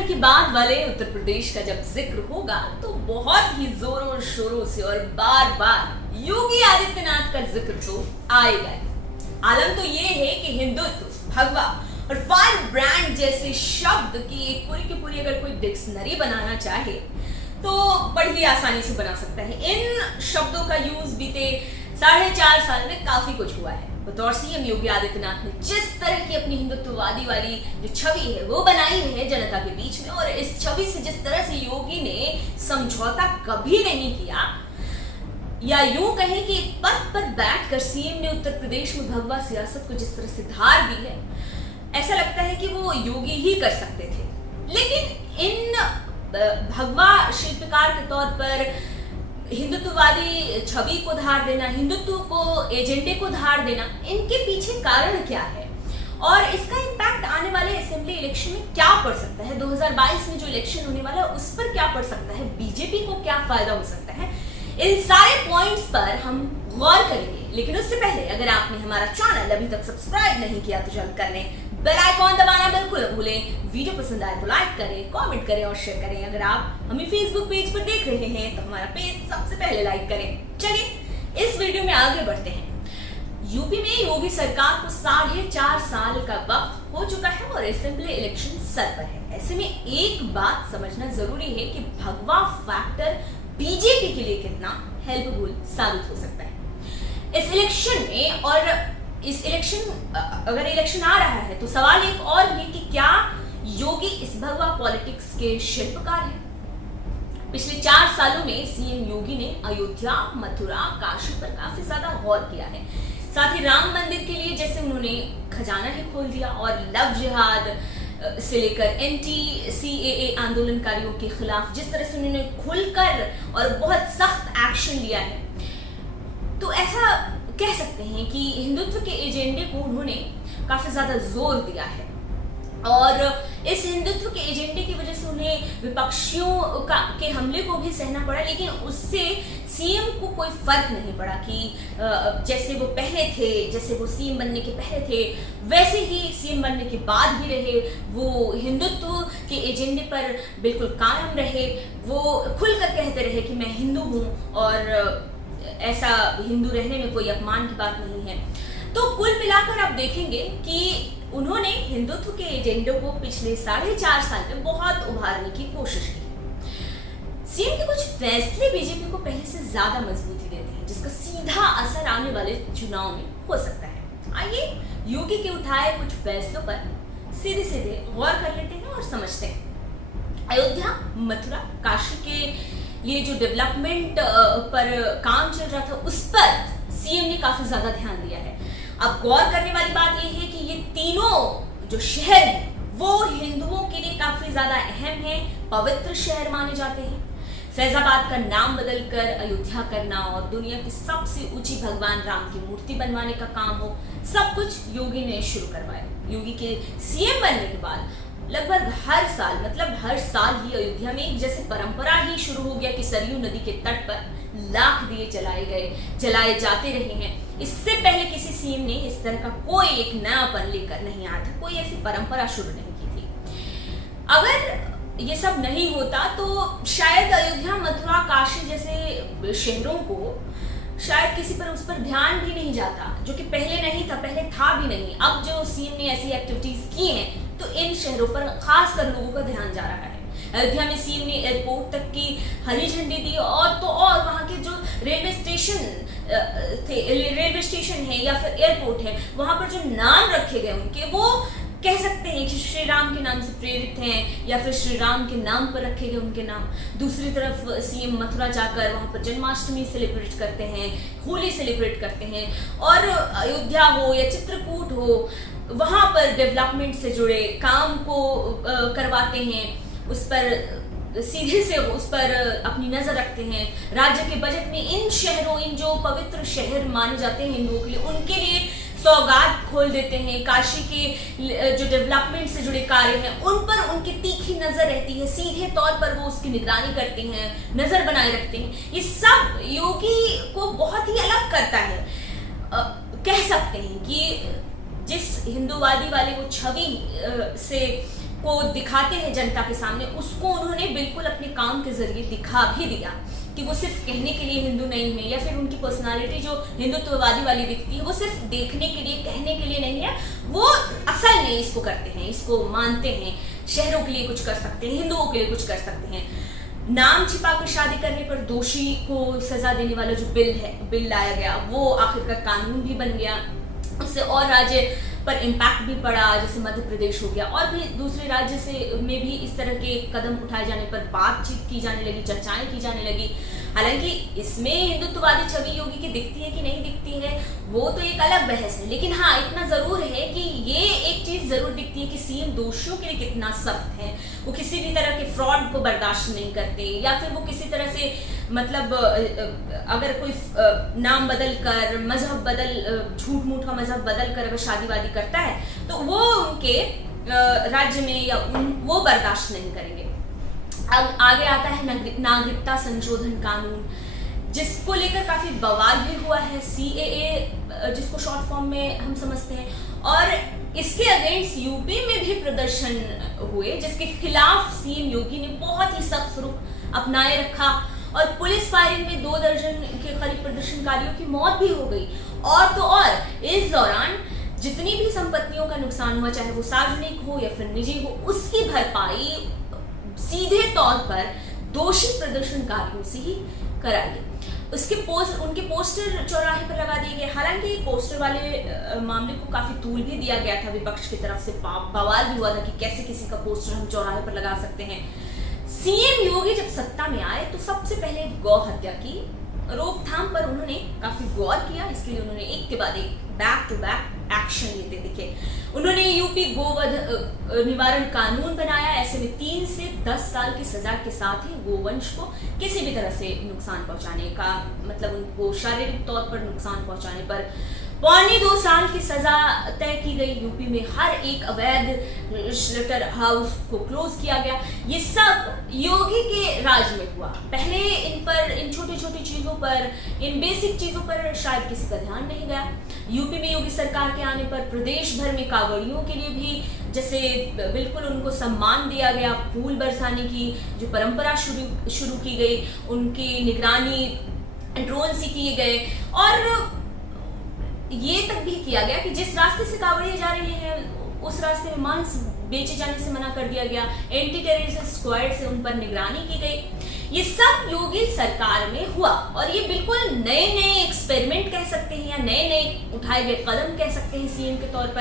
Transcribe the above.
छत्तीसगढ़ की बात वाले उत्तर प्रदेश का जब जिक्र होगा तो बहुत ही जोरों शोरों से और बार बार योगी आदित्यनाथ का जिक्र तो आएगा। आलम तो ये है कि हिंदुत्व, भगवा और फायर ब्रांड जैसे शब्द की एक पूरी अगर कोई डिक्शनरी बनाना चाहे तो बड़ी आसानी से बना सकता है। इन शब्दों का यूज बीते 4.5 साल में काफी कुछ हुआ है। बतौर सीएम योगी आदित्यनाथ ने जिस तरह की अपनी हिंदुत्ववादी वाली जो छवि है वो बनाई है जनता के बीच में, और इस छवि से जिस तरह से योगी ने समझौता कभी नहीं किया, या यूं कहें कि पद पर बैठकर सीएम ने उत्तर प्रदेश में भगवा सियासत को जिस तरह से धार दी है, ऐसा लगता है कि वो योगी ही कर सकते थे। लेकिन इन भगवा शिल्पकार के तौर पर हिंदुत्ववादी छवि को धार देना, हिंदुत्व को एजेंडे को धार देना, इनके पीछे कारण क्या है और इसका इम्पैक्ट आने वाले असेंबली इलेक्शन में क्या पड़ सकता है, 2022 में जो इलेक्शन होने वाला है उस पर क्या पड़ सकता है, बीजेपी को क्या फायदा हो सकता है, इन सारे पॉइंट्स पर हम गौर करेंगे। लेकिन उससे पहले अगर आपने हमारा चैनल अभी तक सब्सक्राइब नहीं किया तो जल्द कर लें, बेल आइकॉन दबाना बिल्कुल न भूलें, वीडियो पसंद आए तो लाइक करें, कमेंट करें और शेयर करें। अगर आप हमें फेसबुक पेज पर देख रहे हैं तो हमारा पेज सबसे पहले लाइक करें। चलिए इस वीडियो में आगे बढ़ते हैं। यूपी में योगी सरकार को 4.5 साल का वक्त हो चुका है और असेंबली इलेक्शन सर पर है। ऐसे में एक बात समझना जरूरी है कि भगवा फैक्टर बीजेपी के लिए कितना हेल्पफुल साबित हो सकता है इस इलेक्शन में। और इस इलेक्शन अगर इलेक्शन आ रहा है तो सवाल एक और भी कि क्या योगी इस भगवा पॉलिटिक्स के शिल्पकार हैं। पिछले 4 सालों में सीएम योगी ने अयोध्या, मथुरा, काशी पर काफी ज्यादा गौर किया है। साथ ही राम मंदिर के लिए जैसे उन्होंने खजाना ही खोल दिया और लव जिहाद से लेकर एंटी-सीएए आंदोलनकारियों के खिलाफ जिस तरह से उन्होंने खुलकर और बहुत सख्त एक्शन लिया है, तो ऐसा कह सकते हैं कि हिंदुत्व के एजेंडे को उन्होंने काफी ज्यादा जोर दिया है। और इस हिंदुत्व के एजेंडे की वजह से उन्हें विपक्षियों के हमले को भी सहना पड़ा, लेकिन उससे सीएम को कोई फर्क नहीं पड़ा कि जैसे वो पहले थे, जैसे वो सीएम बनने के पहले थे वैसे ही सीएम बनने के बाद भी रहे। वो हिंदुत्व के एजेंडे पर बिल्कुल कायम रहे, वो खुलकर कहते रहे कि मैं हिंदू हूँ और ऐसा हिंदू रहने में कोई अपमान की बात नहीं है। तो कुल मिलाकर आप देखेंगे कि उन्होंने हिंदुत्व के एजेंडे को पिछले 4.5 साल में बहुत उभारने की कोशिश की। सीएम के कुछ फैसले बीजेपी को पहले से ज्यादा मजबूती देते हैं, जिसका सीधा असर आने वाले चुनाव में हो सकता है। आइए योगी के उठाए कुछ फैसलों पर सीधे गौर कर लेते हैं और समझते हैं। अयोध्या, मथुरा, काशी के लिए जो डेवलपमेंट पर काम चल रहा था उस पर सीएम ने काफी ज्यादा ध्यान दिया है। अब गौर करने वाली बात यह है कि ये तीनों जो शहर हैं वो हिंदुओं के लिए काफी ज्यादा अहम है, पवित्र शहर माने जाते हैं। फैजाबाद का नाम बदलकर अयोध्या करना और दुनिया की सबसे ऊंची भगवान राम की मूर्ति बनवाने का काम हो, सब कुछ योगी ने शुरू करवाया। योगी के सीएम बनने के बाद लगभग हर साल ही अयोध्या में एक जैसे परंपरा ही शुरू हो गया कि सरयू नदी के तट पर लाख दिए जलाए जाते रहे हैं। इससे पहले किसी सीएम ने इस तरह का कोई एक नयापन लेकर नहीं आया था, कोई ऐसी परंपरा शुरू नहीं की थी। अगर ये सब नहीं होता तो शायद अयोध्या, मथुरा, काशी जैसे शहरों को शायद किसी पर उस पर ध्यान भी नहीं जाता, जो कि पहले नहीं था, पहले था भी नहीं। अब जो सीएम ने ऐसी एक्टिविटीज की हैं तो इन शहरों पर खासकर लोगों का ध्यान जा रहा है। अयोध्या में सीएम ने एयरपोर्ट तक की हरी झंडी दी और वहां के जो रेलवे स्टेशन है या फिर एयरपोर्ट है वहां पर जो नाम रखे गए उनके, वो कह सकते हैं कि श्री राम के नाम से प्रेरित हैं या फिर श्री राम के नाम पर रखे गए उनके नाम। दूसरी तरफ सीएम मथुरा जाकर वहां पर जन्माष्टमी सेलिब्रेट करते हैं, होली सेलिब्रेट करते हैं, और अयोध्या हो या चित्रकूट हो वहां पर डेवलपमेंट से जुड़े काम को करवाते हैं, उस पर सीधे से उस पर अपनी नजर रखते हैं। राज्य के बजट में इन शहरों, इन जो पवित्र शहर माने जाते हैं हिंदुओं के लिए, उनके लिए सौगात खोल देते हैं। काशी के जो डेवलपमेंट से जुड़े कार्य हैं उन पर उनकी तीखी नजर रहती है, सीधे तौर पर वो उसकी निगरानी करते हैं, नजर बनाए रखते हैं। ये सब योगी को बहुत ही अलग करता है। कह सकते हैं कि जिस हिंदूवादी वाली वो छवि से को दिखाते हैं जनता के सामने, उसको उन्होंने बिल्कुल अपने काम के जरिए दिखा भी दिया कि वो सिर्फ कहने के लिए हिंदू नहीं है, या फिर उनकी पर्सनालिटी जो हिंदुत्ववादी वाली दिखती है वो सिर्फ देखने के लिए कहने के लिए नहीं है, वो असल में इसको करते हैं, इसको मानते हैं, शहरों के लिए कुछ कर सकते हैं, हिंदुओं के लिए कुछ कर सकते हैं। नाम छिपाकर शादी करने पर दोषी को सजा देने वाला जो बिल लाया गया वो आखिरकार कानून भी बन गया। उससे और राज्य पर इम्पैक्ट भी पड़ा, जैसे मध्य प्रदेश हो गया, और भी दूसरे राज्य से में भी इस तरह के कदम उठाए जाने पर बातचीत की जाने लगी, चर्चाएं की जाने लगी। हालांकि इसमें हिंदुत्ववादी छवि योगी की दिखती है कि नहीं दिखती है वो तो एक अलग बहस है, लेकिन हाँ इतना जरूर है कि ये एक चीज जरूर दिखती है कि सीएम दोषियों के लिए कितना सख्त है। वो किसी भी तरह के फ्रॉड को बर्दाश्त नहीं करते, या फिर वो किसी तरह से मतलब अगर कोई नाम बदल कर, मजहब बदल, झूठ मूठ का मजहब बदल कर अगर शादी वादी करता है तो वो उनके राज्य में या वो बर्दाश्त नहीं करेंगे। अब आगे आता है नागरिकता संशोधन कानून, जिसको लेकर काफी बवाल भी हुआ है, CAA जिसको शॉर्ट फॉर्म में हम समझते हैं, और इसके अगेंस्ट यूपी में भी प्रदर्शन हुए, जिसके खिलाफ सीएम योगी ने बहुत ही सख्त रुख अपनाए रखा, और पुलिस फायरिंग में 2 दर्जन के करीब प्रदर्शनकारियों की मौत भी हो गई। और तो और इस दौरान जितनी भी संपत्तियों का नुकसान हुआ, चाहे वो सार्वजनिक हो या फिर निजी हो, उसकी भरपाई सीधे तौर पर दोषी प्रदर्शनकारियों से ही कराई गई। उनके पोस्टर चौराहे पर लगा दिए गए। हालांकि पोस्टर वाले मामले को काफी तूल भी दिया गया था, विपक्ष की तरफ से बवाल भी हुआ था कि कैसे किसी का पोस्टर हम चौराहे पर लगा सकते हैं। सीएम योगी जब सत्ता में आए तो सबसे पहले गौ हत्या की रोकथाम पर उन्होंने काफी गौर किया। इसके लिए उन्होंने एक के बाद एक बैक टू बैक एक्शन लेते दिखे। उन्होंने यूपी गोवध निवारण कानून बनाया। ऐसे में 3 से 10 साल की सजा के साथ ही गोवंश को किसी भी तरह से नुकसान पहुंचाने का, मतलब उनको शारीरिक तौर पर नुकसान पहुंचाने पर 1.25 साल की सजा तय की गई। यूपी में हर एक अवैध स्लॉटर हाउस को क्लोज किया गया। ये सब योगी के राज में हुआ। पहले इन छोटी छोटी चीजों पर, इन बेसिक चीजों पर शायद किसी का ध्यान नहीं गया। यूपी में योगी सरकार के आने पर प्रदेश भर में कांवड़ियों के लिए भी जैसे बिल्कुल उनको सम्मान दिया गया। फूल बरसाने की जो परंपरा शुरू की गई, उनकी निगरानी ड्रोन से किए गए, और ये तक भी किया गया कि जिस रास्ते से कांवड़िए जा रहे हैं उस रास्ते में मांस बेचे जाने से मना कर दिया गया। एंटी टेररिज्म स्क्वाड से उन पर निगरानी की गई। ये सब योगी सरकार में हुआ, और ये बिल्कुल नए नए एक्सपेरिमेंट कह सकते हैं या नए नए उठाए गए कदम कह सकते हैं सीएम के तौर पर।